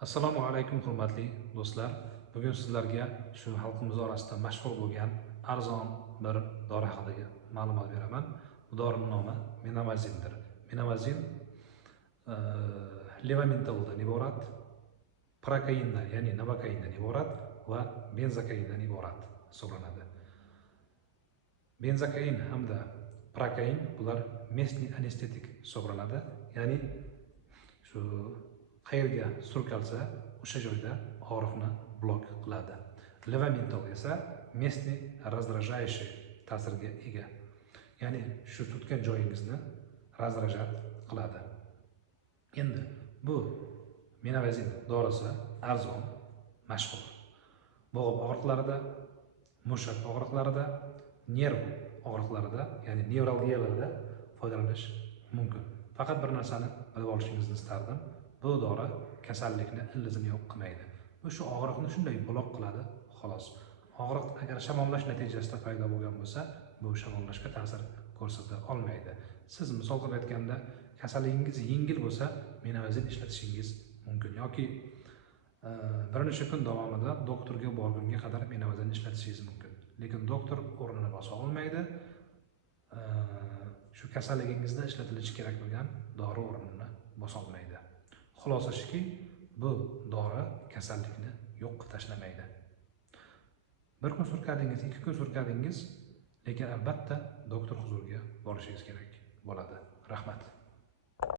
Assalomu alaykum hurmatli do'stlar. Bugun sizlarga shu xalqimiz orasida mashhur bo'lgan arzon bir dori haqida ma'lumot beraman. Bu dorining nomi Minavazindir. Minavazin levomintaldan iborat, prokaindan, ya'ni novokaindan iborat va benzokaindan iborat hisoblanadi. Benzokain hamda prokain bular местный anestetik hisoblanadi, ya'ni shu qayerga surkalsa o'sha joyda og'riqni blok qiladi. Levomintal esa местный раздражающий ta'sirga ega, ya'ni shu tutgan joyingizni razrajat qiladi. Endi bu Minavazin dorisi arzon, mashhur. Bo'g'ib og'riqlarida, mushak og'riqlarida, nerv og'riqlarida, ya'ni nevralgiyalarda foydalanish mumkin. Faqat bir narsani bilib olishingizni istardim. Bu dori kasallikni ildizini yo'q qilmaydi. Bu shu og'riqni shunday blok qiladi, xolos. Og'riq agar shamollash natijasida paydo bo'lgan bo'lsa, bu shamollashga ta'sir ko'rsata olmaydi. Siz misol qilib aytganda kasalligingiz yengil bo'lsa, Minavazin ishlatishingiz mumkin yoki bir necha kun davomida doktorga borgunga qadar Minavazin ishlatishingiz mumkin. Lekin doktor o'rnini bosa olmaydi. Shu kasalligingizda ishlatilishi kerak bo'lgan dori o'rnini bosa olmaydi. Xulosa shuki, bu dori kasallikni yo'q qilib tashlamaydi. Bir kun surkadingiz, 2 kun surkadingiz, lekin albatta doktor huzuriga borishingiz kerak bo'ladi. Rahmat.